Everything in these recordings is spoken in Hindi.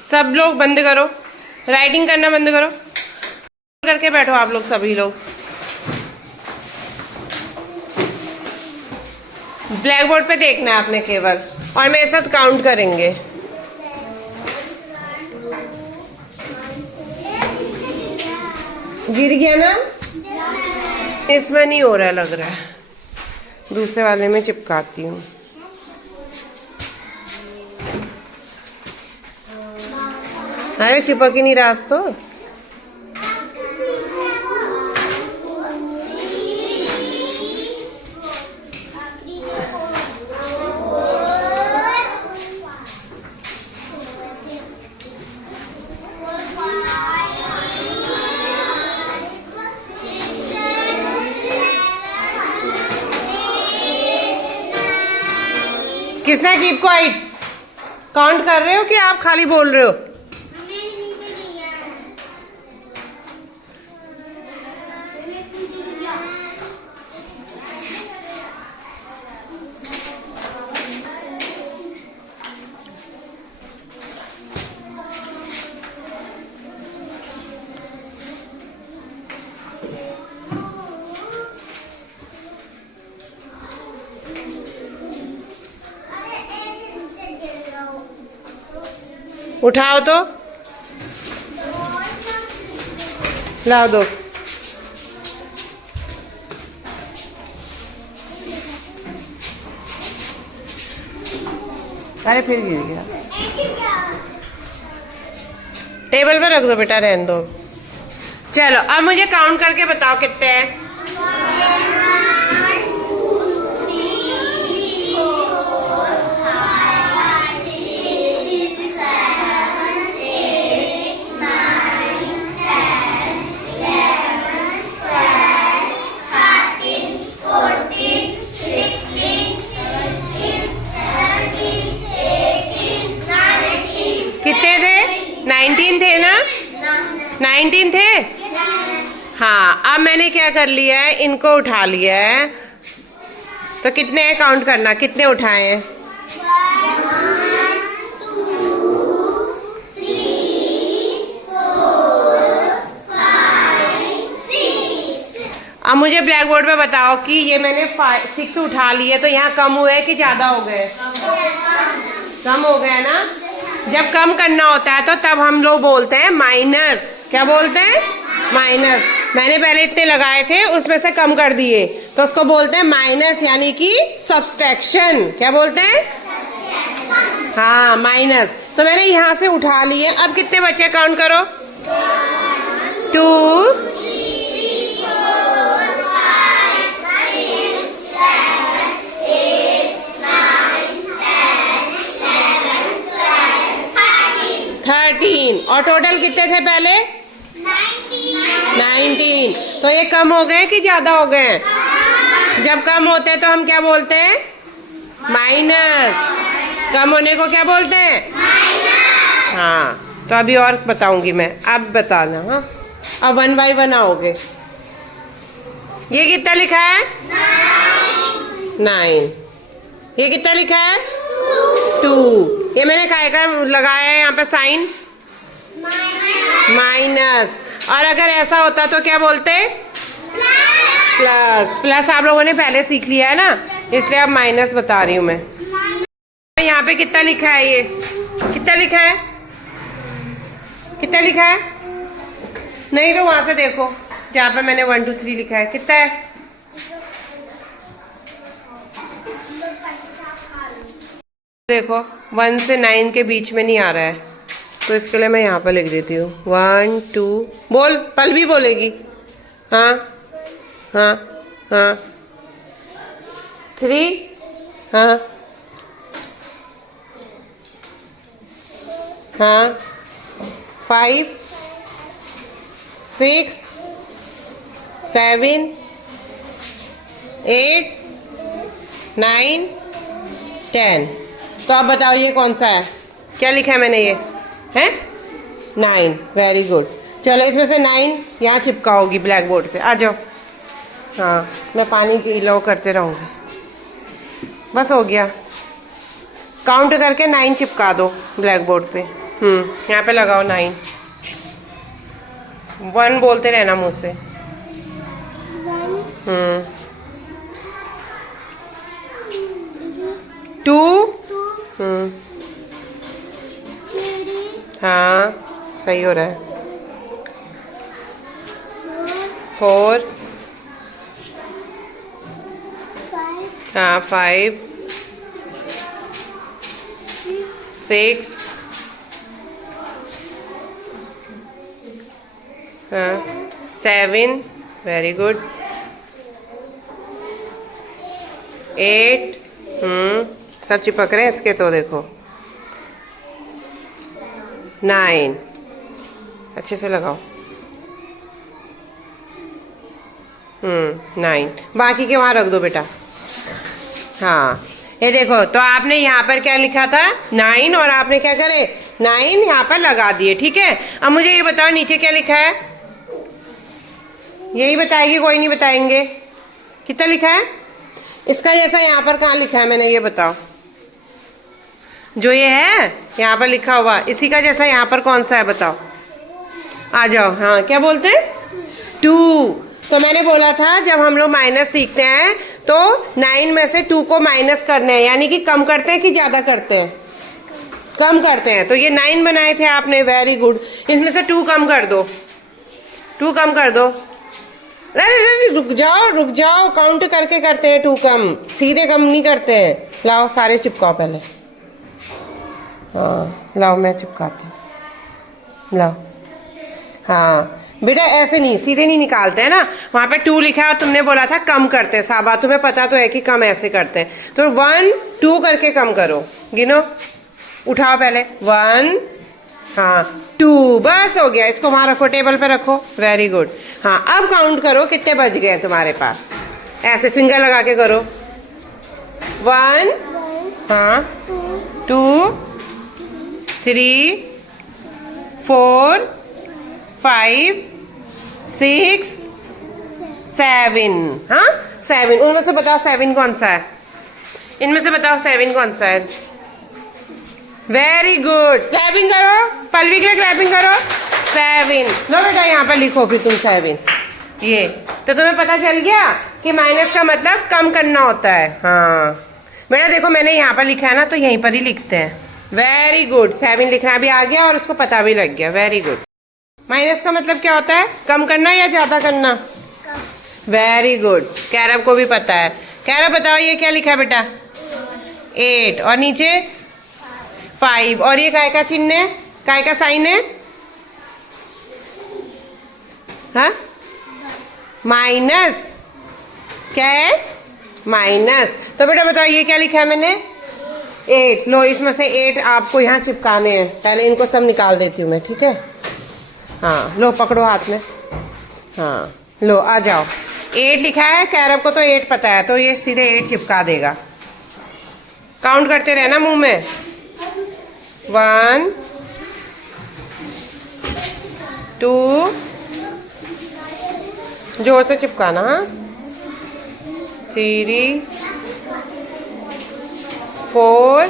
सब लोग बंद करो, राइटिंग करना बंद करो, करके बैठो आप लोग सभी लोग। ब्लैक बोर्ड पे देखना है आपने केवल, और मेरे साथ काउंट करेंगे। गिर गया ना? इसमें नहीं हो रहा है लग रहा है, दूसरे वाले में चिपकाती हूँ। अरे चिपक ही नहीं रहा तो। किसने कीप क्वाइट? काउंट कर रहे हो कि आप खाली बोल रहे हो? उठाओ तो, लाओ दो। अरे फिर गिर गया। टेबल पे रख दो बेटा, रहने दो। चलो अब मुझे काउंट करके बताओ कितने हैं। कितने थे? 19 थे ना? 19 थे। हाँ, अब मैंने क्या कर लिया है, इनको उठा लिया है। तो कितने हैं काउंट करना, कितने उठाए हैं? 1 2 3 4 5 6। अब मुझे ब्लैक बोर्ड पे बताओ कि ये मैंने 6 उठा लिए, तो यहाँ कम हुए कि ज़्यादा हो गए? कम हो गए ना? जब कम करना होता है तो तब हम लोग बोलते हैं माइनस। क्या बोलते हैं? माइनस। मैंने पहले इतने लगाए थे, उसमें से कम कर दिए, तो उसको बोलते हैं माइनस, यानी कि सब्सट्रैक्शन। क्या बोलते हैं? हाँ, माइनस। तो मैंने यहाँ से उठा लिए, अब कितने बचे काउंट करो। 2 13। और टोटल कितने थे पहले? 19। तो ये कम हो गए कि ज्यादा हो गए? जब कम होते हैं तो हम क्या बोलते हैं? माइनस। कम होने को क्या बोलते हैं? हाँ, तो अभी और बताऊंगी मैं, अब बताना। हाँ, अब 1 बाय 1 आओगे। ये कितना लिखा है? 9। ये कितना लिखा है? 2। ये मैंने काय का लगाया है यहाँ पे साइन? माइनस। और अगर ऐसा होता तो क्या बोलते? प्लस। प्लस आप लोगों ने पहले सीख लिया है ना, इसलिए अब माइनस बता रही हूँ मैं। यहाँ पे कितना लिखा है? ये कितना लिखा है? कितना लिखा है? नहीं तो वहां से देखो जहाँ पे मैंने 1 2 3 लिखा है, कितना है? देखो 1 से 9 के बीच में नहीं आ रहा है, तो इसके लिए मैं यहाँ पर लिख देती हूँ 1 2। बोल, पल भी बोलेगी। हाँ हाँ हाँ। 3। हाँ हाँ। 5 6 7 8 9 10। तो आप बताओ ये कौन सा है? क्या लिखा है मैंने? ये है 9। Very good. चलो इसमें से 9 यहाँ चिपकाओगी ब्लैक बोर्ड पे। आ जाओ। हाँ, मैं पानी की लो करते रहूँगी। बस हो गया। काउंट करके 9 चिपका दो ब्लैक बोर्ड पे। यहाँ पे लगाओ 9। 1 बोलते रहना मुंह से। 1 2 2 3 हाँ सही हो रहा है। 4 5 हाँ 5 6 हाँ 7 वेरी गुड 8 सब चिपक रहे हैं इसके तो देखो 9 अच्छे से लगाओ 9 बाकी के वहाँ रख दो बेटा। हाँ ये देखो तो आपने यहाँ पर क्या लिखा था 9 और आपने क्या करे 9 यहाँ पर लगा दिए। ठीक है अब मुझे ये बताओ नीचे क्या लिखा है। यही बताएगी कोई नहीं बताएंगे। कितना लिखा है इसका जैसा यहाँ पर कहाँ लिखा है मैंने ये बताओ। जो ये है यहाँ पर लिखा हुआ इसी का जैसा यहाँ पर कौन सा है बताओ। आ जाओ। हाँ क्या बोलते हैं 2। तो मैंने बोला था जब हम लोग माइनस सीखते हैं तो 9 में से 2 को माइनस करने हैं यानी कि कम करते हैं कि ज़्यादा करते हैं। कम करते हैं। तो ये 9 बनाए थे आपने वेरी गुड। इसमें से 2 कम कर दो 2 कम कर दो। अरे रुक जाओ काउंट करके करते हैं 2 कम सीधे कम नहीं करते हैं। लाओ सारे चिपकाओ पहले। हाँ लाओ मैं चिपकाती हूँ लाओ। हाँ बेटा ऐसे नहीं सीधे नहीं निकालते हैं ना। वहाँ पे 2 लिखा है और तुमने बोला था कम करते हैं। साबा तुम्हें पता तो है कि कम ऐसे करते हैं। तो 1 2 करके कम करो। गिनो उठाओ पहले 1 हाँ 2 बस हो गया। इसको वहाँ रखो टेबल पे रखो वेरी गुड। हाँ अब काउंट करो कितने बच गए हैं तुम्हारे पास। ऐसे फिंगर लगा के करो 1 हाँ 2 3 4 5 6 7 हाँ 7। उनमें से बताओ 7 कौन सा है। इनमें से बताओ 7 कौन सा है। वेरी गुड क्लैपिंग करो पल्लवी के लिए क्लैपिंग करो 7। लो बेटा यहाँ पर लिखो फिर तुम 7। ये तो तुम्हें पता चल गया कि माइनस का मतलब कम करना होता है। हाँ बेटा देखो मैंने यहाँ पर लिखा है ना तो यहीं पर ही लिखते हैं। वेरी गुड 7 लिखना भी आ गया और उसको पता भी लग गया। Very good. माइनस का मतलब क्या होता है कम करना या ज़्यादा करना। वेरी गुड कैरब को भी पता है। कैरब बताओ ये क्या लिखा बेटा 8 और नीचे 5 और ये काय का चिन्ह है काय का साइन है। हाँ माइनस क्या है माइनस। तो बेटा बताओ ये क्या लिखा है मैंने 8। लो इसमें से 8 आपको यहाँ चिपकाने हैं। पहले इनको सब निकाल देती हूँ मैं ठीक है। हाँ लो पकड़ो हाथ में। हाँ लो आ जाओ 8 लिखा है। कैरब को तो 8 पता है तो ये सीधे 8 चिपका देगा। काउंट करते रहना मुंह में 1 2 जोर से चिपकाना। हाँ 3 4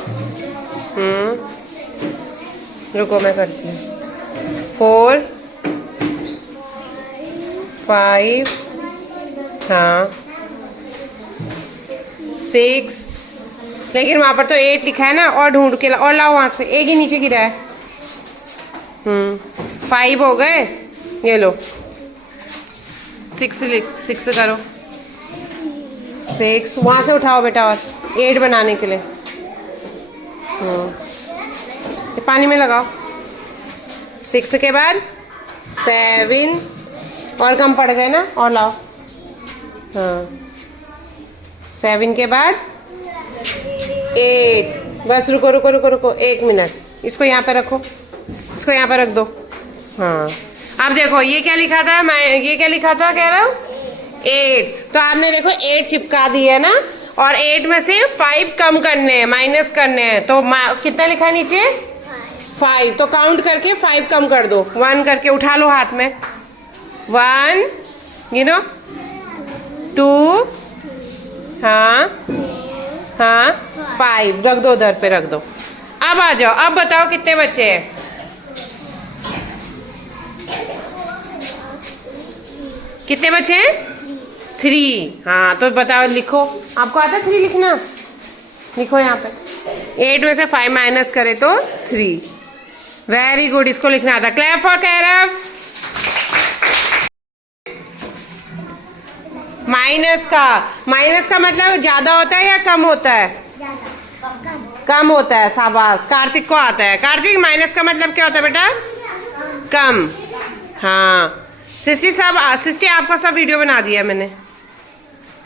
रुको मैं करती हूँ 4 5 हाँ 6 लेकिन वहाँ पर तो 8 लिखा है ना और ढूंढ के और लाओ वहाँ से। एक ही नीचे गिरा है 5 हो गए। ये लो 6 करो 6 वहाँ से उठाओ बेटा और 8 बनाने के लिए। ये पानी में लगाओ 6 के बाद 7 और कम पड़ गए ना और लाओ। हाँ 7 के बाद 8 बस रुको रुको रुको रुको 1 मिनट। इसको यहाँ पे रखो इसको यहाँ पे रख दो। हाँ अब देखो ये क्या लिखा था ये क्या लिखा था कह रहा हूँ 8। तो आपने देखो 8 चिपका दी है ना और 8 में से 5 कम करने हैं माइनस करने हैं। तो कितना लिखा है नीचे 5। तो काउंट करके 5 कम कर दो 1 करके उठा लो हाथ में 1 गिनो 2 हाँ हाँ 5 रख दो उधर पे रख दो। अब आ जाओ अब बताओ कितने बच्चे हैं कितने बच्चे हैं? 3। हाँ तो बताओ, लिखो। आपको आता है 3 लिखना? लिखो यहाँ पे। 8 में से 5 माइनस करे तो 3। वेरी गुड, इसको लिखना आता। Clap for Kairav. माइनस का मतलब ज्यादा होता है या कम होता है? कम होता है। शाबाश, कार्तिक को आता है। कार्तिक, माइनस का मतलब क्या होता है बेटा? कम। हाँ सृष्टि आपका सब वीडियो बना दिया मैंने।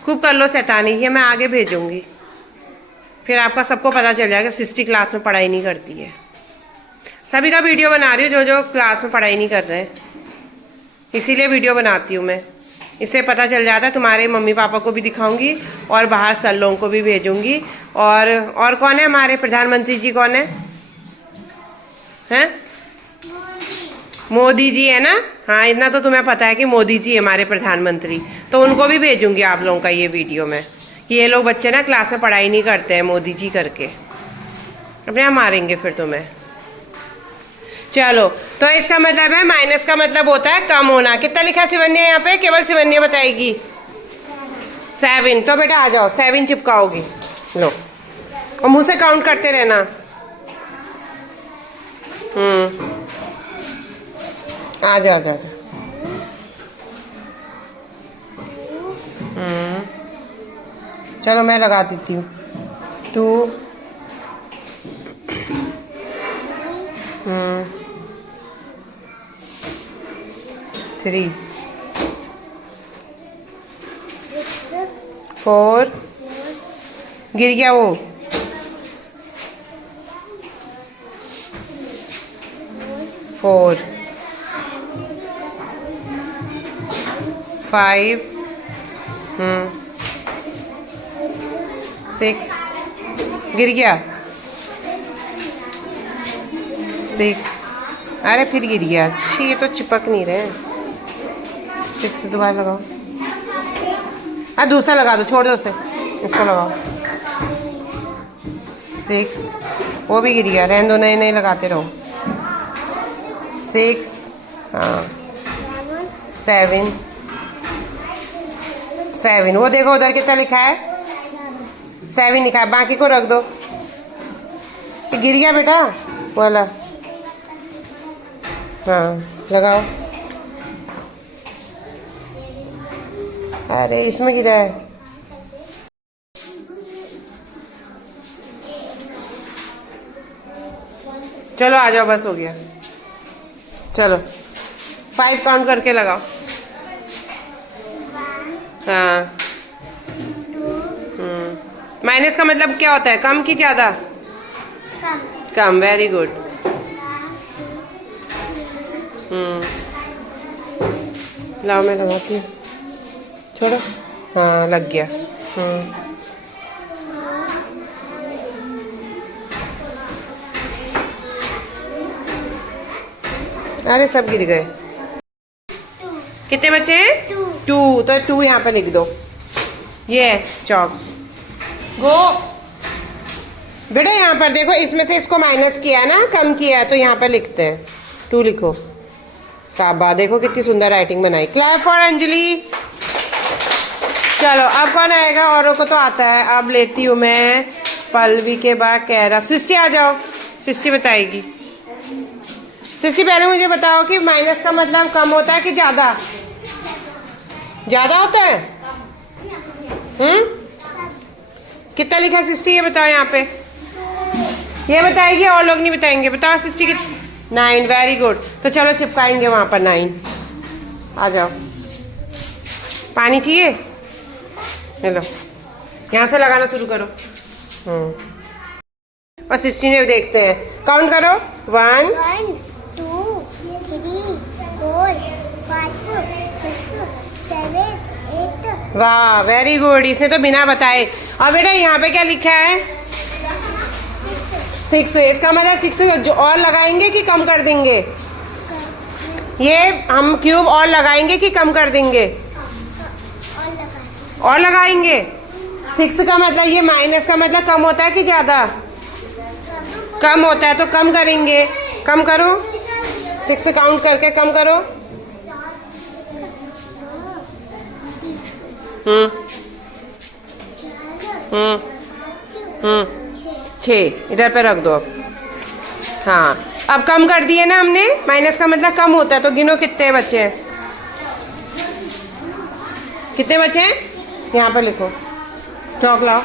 खूब कर लो शैतानी, ये मैं आगे भेजूंगी, फिर आपका सबको पता चल जाएगा सृष्टि क्लास में पढ़ाई नहीं करती है। सभी का वीडियो बना रही हूँ जो क्लास में पढ़ाई नहीं कर रहे हैं, इसीलिए वीडियो बनाती हूँ मैं। इससे पता चल जाता है। तुम्हारे मम्मी पापा को भी दिखाऊंगी और बाहर सर लोगों को भी भेजूंगी। और कौन है हमारे प्रधानमंत्री जी? कौन है? हैं? मोदी जी है ना। हाँ इतना तो तुम्हें पता है कि मोदी जी हमारे प्रधानमंत्री, तो उनको भी भेजूंगी आप लोगों का ये वीडियो में कि ये लोग बच्चे ना क्लास में पढ़ाई नहीं करते हैं, मोदी जी करके अपने यहाँ मारेंगे फिर तुम्हें। चलो, तो इसका मतलब है माइनस का मतलब होता है कम होना। कितना लिखा शिवन्या यहाँ पे? केवल शिवन्या बताएगी। 7। तो बेटा आ जाओ, 7 चिपकाओगी। लो, और मुंह से काउंट करते रहना। आ जाओ, आ जाओ। चलो मैं लगा देती हूँ। 2 3 4 गिर गया वो। 4 5 6 गिर गया। 6 अरे फिर गिर गया। अच्छी, ये तो चिपक नहीं रहे। 6 दोबारा लगाओ। अरे दूसरा लगा दो, छोड़ दो उसे, इसको लगाओ। 6 वो भी गिर गया। रहने दो, नए नए लगाते रहो। 6 हाँ 7 वो देखो उधर कितना लिखा है? 7 लिखा है। बाकी को रख दो। गिर गया बेटा वाला। हाँ लगाओ। अरे इसमें गिरा है। चलो आ जाओ, बस हो गया। चलो 5 काउंट करके लगाओ। हाँ माइनस का मतलब क्या होता है? कम की ज्यादा? कम। Very good. लाओ मैं लगाती हूँ। छोड़ो। हाँ लग गया। अरे सब गिर गए। कितने बच्चे हैं? 2। तो 2 यहाँ पे लिख दो। ये चौक गो बेटा। यहाँ पर देखो, इसमें से इसको माइनस किया है ना, कम किया है, तो यहाँ पर लिखते हैं 2 लिखो। साबा, देखो कितनी सुंदर राइटिंग बनाई। Clap for Anjali. चलो अब कौन आएगा? औरों को तो आता है। अब लेती हूँ मैं पल्लवी के बाद कैरव। सृष्टि आ जाओ, सृष्टि बताएगी। सृष्टि पहले मुझे बताओ कि माइनस का मतलब कम होता है कि ज्यादा? ज्यादा होता है। कितना लिखा है सृष्टि? ये बताओ यहाँ पे। ये बताएगी, और लोग नहीं बताएंगे। बताओ सृष्टि कितना? 9। Very good. तो चलो चिपकाएंगे वहाँ पर 9। आ जाओ। पानी चाहिए? हेलो, यहाँ से लगाना शुरू करो। और सृष्टि ने देखते हैं। काउंट करो। 1 2 3 4 5 6 7 8। वाह वेरी गुड। इसने तो बिना बताए। और बेटा यहाँ पे क्या लिखा है? 6। इसका मतलब 6 जो और लगाएंगे कि कम कर देंगे? ये हम क्यूब और लगाएंगे कि कम कर देंगे? और लगाएंगे। 6 का मतलब, ये माइनस का मतलब कम होता है कि ज्यादा? कम होता है, तो कम करेंगे। कम करो। 6 काउंट करके कम करो। हम्म 4 हम्म 5 हम्म 6 6 इधर पे रख दो अब। हाँ, अब कम कर दिए ना हमने, माइनस का मतलब कम होता है, तो गिनो कितने बचे हैं, कितने बचे हैं, यहाँ पे लिखो, चौक लाओ।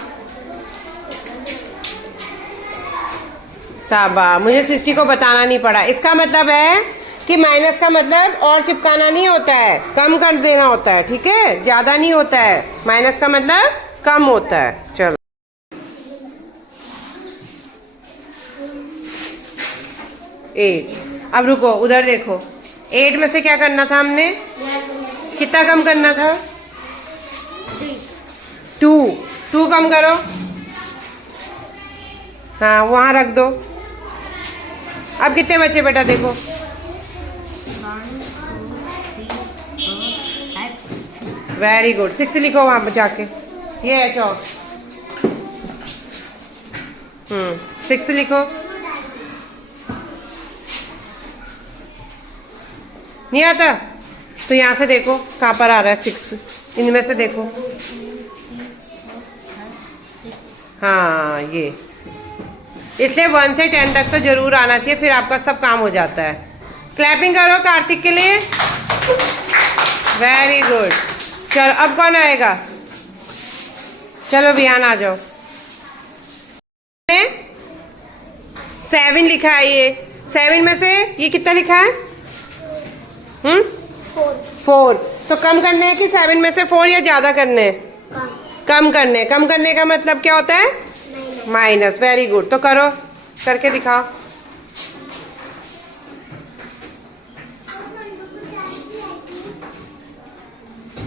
साबा, मुझे सृष्टि को बताना नहीं पड़ा। इसका मतलब है कि माइनस का मतलब और चिपकाना नहीं होता है, कम कर देना होता है, ठीक है, ज्यादा नहीं होता है, माइनस का मतलब कम होता है। चलो 8, अब रुको उधर देखो, 8 में से क्या करना था हमने, कितना कम करना था, 2, 2 कम करो, हाँ वहां रख दो। अब कितने बचे बेटा देखो, 1 2 3 4 5 वेरी गुड, 6 लिखो वहां पर जाके, ये है चौक। 6 लिखो, नहीं आता तो यहाँ से देखो कहाँ पर आ रहा है 6, इनमें से देखो, हाँ ये, इसलिए 1 से 10 तक तो जरूर आना चाहिए, फिर आपका सब काम हो जाता है। क्लैपिंग करो कार्तिक के लिए, वेरी गुड। चलो अब कौन आएगा, चलो बिहान आ जाओ। 7 लिखा है, ये 7 में से ये कितना लिखा है, 4, तो कम करने हैं कि 7 में से 4 या ज्यादा करने हैं, कम करने, कम करने का मतलब क्या होता है, माइनस, वेरी गुड, तो करो, करके दिखाओ।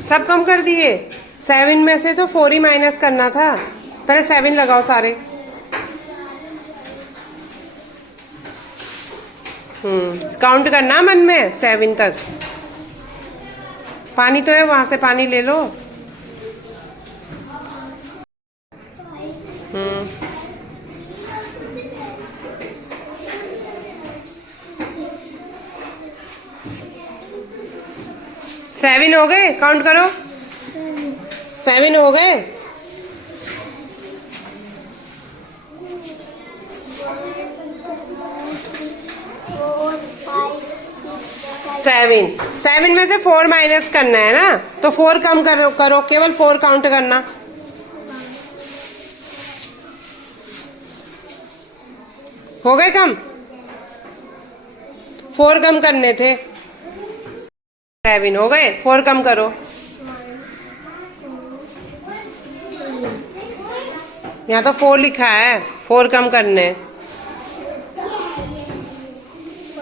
सब कम कर दिए, 7 में से तो 4 ही माइनस करना था, पहले 7 लगाओ सारे। काउंट करना मन में 7 तक। पानी तो है वहां से, पानी ले लो। 7 हो गए, काउंट करो, 7 हो गए। 7 में से 4 माइनस करना है ना, तो 4 कम करो, केवल 4 काउंट करना। हो गए कम, 4 कम करने थे, 7 हो गए, 4 कम करो। यहाँ तो 4 लिखा है, 4 कम करने।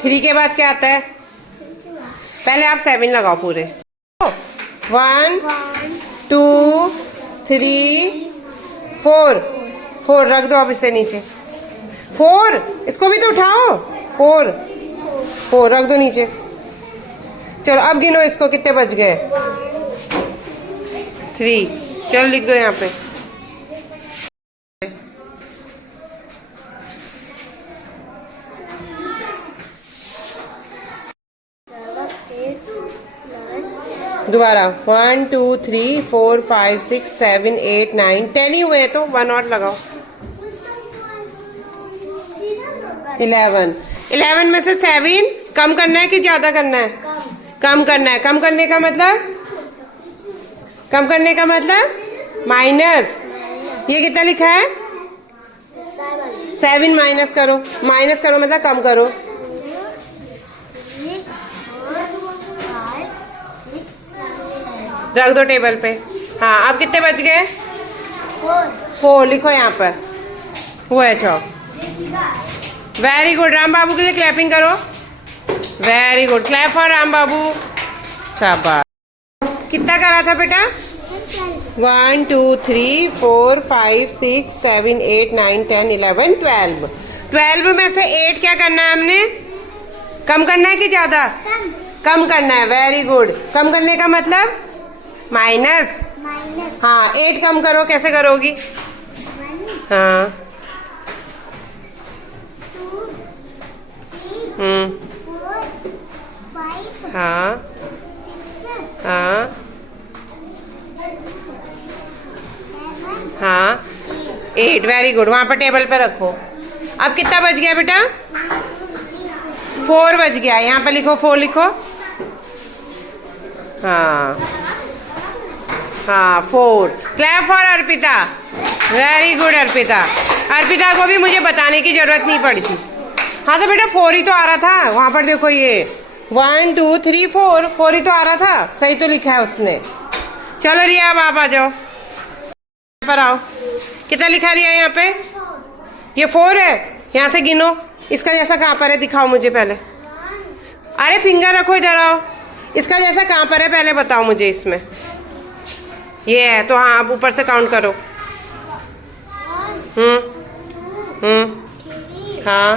3 के बाद क्या आता है, पहले आप 7 लगाओ पूरे। 1 2 3 4, 4 रख दो अब इसे नीचे, 4 इसको भी तो उठाओ, 4 रख दो नीचे। चलो अब गिनो इसको, कितने बच गए, 3, चलो लिख दो यहाँ पे। दोबारा 1 2 3 4 5 6 7 8 9 10 ही हुए हैं, तो 1 और लगाओ। 11 में से 7 कम करना है कि ज्यादा करना है, कम करना है। कम करने का मतलब, कम करने का मतलब माइनस। ये कितना लिखा है, 7 माइनस करो, माइनस करो मतलब कम करो। रख दो टेबल पे। हाँ अब कितने बच गए, 4 लिखो यहाँ पर, वो है चौक। वेरी गुड, राम बाबू के लिए क्लैपिंग करो, very good, clap for Ram Babu, शाबाश। कितना करा था बेटा, 1 2 3 4 5 6 7 8 9 10 11 12। 12 में से 8 क्या करना है हमने, कम करना है कि ज्यादा, कम करना है, वेरी गुड। कम करने का मतलब माइनस, हाँ 8 कम करो, कैसे करोगी, हाँ 4 5 हाँ 6 हाँ 8, वेरी गुड। वहाँ पर टेबल पे रखो। अब कितना बज गया बेटा? 4 बज गया। यहाँ पे लिखो 4 लिखो। हाँ हाँ 4। Clap for Arpita. Very good Arpita. Arpita को भी मुझे बताने की जरूरत नहीं पड़ी थी। हाँ तो बेटा 4 ही तो आ रहा था। वहाँ पर देखो ये 1 2 3 4 4 ही तो आ रहा था। सही तो लिखा है उसने। चलो रिया अब आप आ जाओ। यहाँ पर आओ। कितना लिखा रिया यहाँ पे? ये 4 है। यहाँ से गिनो। इसका जैसा कहाँ पर है दिखाओ मुझे पहले। अरे फिंगर रखो, इधर आओ। इसका जैसा कहाँ पर है पहले बताओ मुझे। इसमें ये है तो हाँ आप ऊपर से काउंट करो। हाँ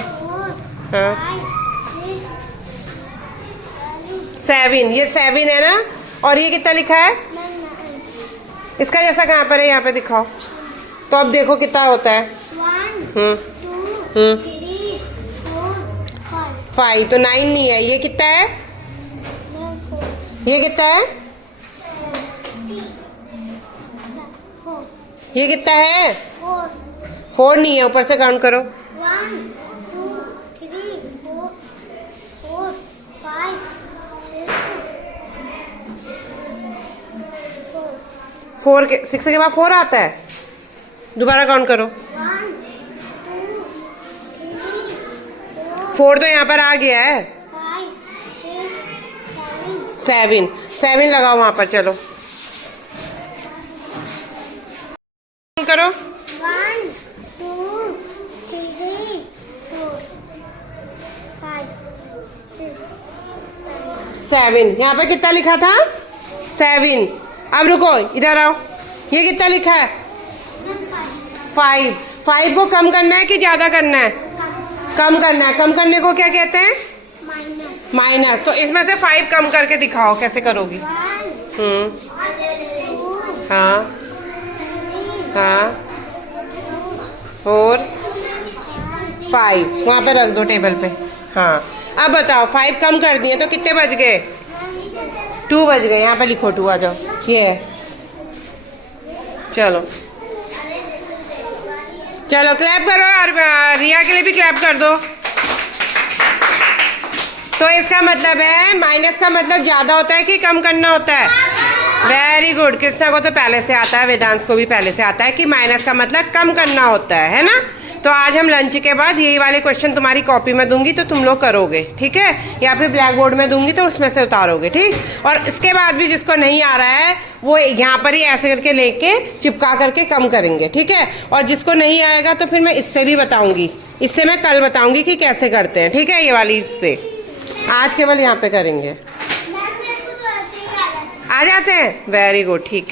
हाँ 7। ये 7 है ना। और ये कितना लिखा है? इसका जैसा कहाँ पर है यहाँ पे दिखाओ। तो अब देखो कितना होता है। 5 तो 9 नहीं है। ये कितना है? ये कितना है? ये कितना है? 4 नहीं है। ऊपर से काउंट करो। 1 2 3 4 5 6 4 के 6 के बाद 4 आता है। दोबारा काउंट करो। 4 तो यहाँ पर आ गया है। 7 लगाओ वहाँ पर। चलो करो। 1 2 3 4 5 6 7 यहाँ पे कितना लिखा था? 7। अब रुको इधर आओ। ये कितना लिखा है? 5। 5 को कम करना है कि ज्यादा करना है? कम करना है। कम करने को क्या कहते हैं? माइनस। तो इसमें से 5 कम करके दिखाओ कैसे करोगी। हाँ हाँ 4 5 वहाँ पे रख दो टेबल पे। हाँ अब बताओ 5 कम कर दिए तो कितने बज गए? 2 बज गए। यहाँ पे लिखो 2। आ जाओ। ये है। चलो चलो क्लैप करो। और रिया के लिए भी क्लैप कर दो। तो इसका मतलब है माइनस का मतलब ज्यादा होता है कि कम करना होता है? Very good. कृष्णा को तो पहले से आता है, वेदांश को भी पहले से आता है कि माइनस का मतलब कम करना होता है ना। तो आज हम लंच के बाद यही वाले क्वेश्चन तुम्हारी कॉपी में दूंगी तो तुम लोग करोगे, ठीक है? या फिर ब्लैक बोर्ड में दूंगी तो उसमें से उतारोगे, ठीक? और इसके बाद भी जिसको नहीं आ रहा है वो यहाँ पर ही ऐसे करके लेके चिपका करके कम करेंगे, ठीक है? और जिसको नहीं आएगा तो फिर मैं इससे भी बताऊंगी। इससे मैं कल बताऊंगी कि कैसे करते हैं, ठीक है? ये वाली इससे आज केवल यहाँ पे करेंगे। आ जाते हैं। वेरी गुड, ठीक है।